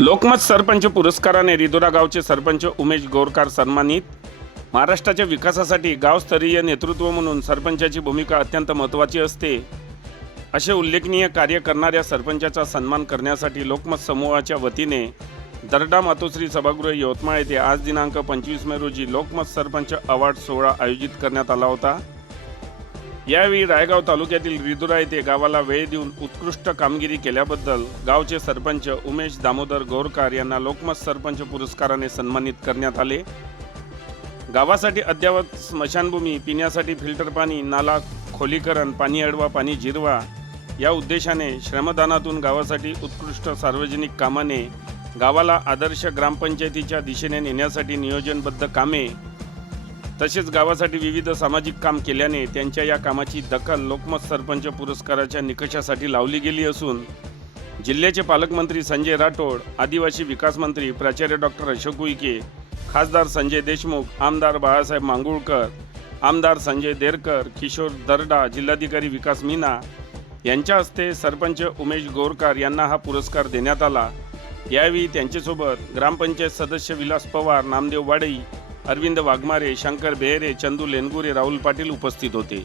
लोकमत सरपंच पुरस्काराने रिदोरा गावचे सरपंच उमेश गोरकार सन्मानित. महाराष्ट्राच्या विकासासाठी गावस्तरीय नेतृत्व म्हणून सरपंचाची भूमिका अत्यंत महत्त्वाची असते. असे उल्लेखनीय कार्य करणाऱ्या सरपंचाचा सन्मान करण्यासाठी लोकमत समूहाच्या वतीने दर्डा मातोश्री सभागृह यवतमाळ येथे आज दिनांक पंचवीस मे रोजी लोकमत सरपंच अवॉर्ड सोहळा आयोजित करण्यात आला होता. यावेळी रायगाव तालुक्यातील रिदुरा येथे गावाला वेळ देऊन उत्कृष्ट कामगिरी केल्याबद्दल गावचे सरपंच उमेश दामोदर गोरकार यांना लोकमत सरपंच पुरस्काराने सन्मानित करण्यात आले. गावासाठी अद्ययावत स्मशानभूमी पिण्यासाठी फिल्टर पाणी नाला खोलीकरण पाणी अडवा पाणी जिरवा या उद्देशाने श्रमदानातून गावासाठी उत्कृष्ट सार्वजनिक कामाने गावाला आदर्श ग्रामपंचायतीच्या दिशेने नेण्यासाठी नियोजनबद्ध कामे तसेच गावासाठी विविध सामाजिक काम केल्याने त्यांच्या या कामाची दखल लोकमत सरपंच पुरस्काराच्या निकषासाठी लावली गेली असून जिल्ह्याचे पालकमंत्री संजय राठोड आदिवासी विकास मंत्री प्राचार्य डॉक्टर अशोक उईके खासदार संजय देशमुख आमदार बाळासाहेब मांगुळकर आमदार संजय देरकर किशोर दर्डा जिल्हाधिकारी विकास मीना यांच्या हस्ते सरपंच उमेश गोरकार यांना हा पुरस्कार देण्यात आला. यावेळी त्यांच्यासोबत ग्रामपंचायत सदस्य विलास पवार नामदेव वाडई अरविंद वाघमारे शंकर बेहरे चंदू लेनगुरे राहुल पाटील उपस्थित होते.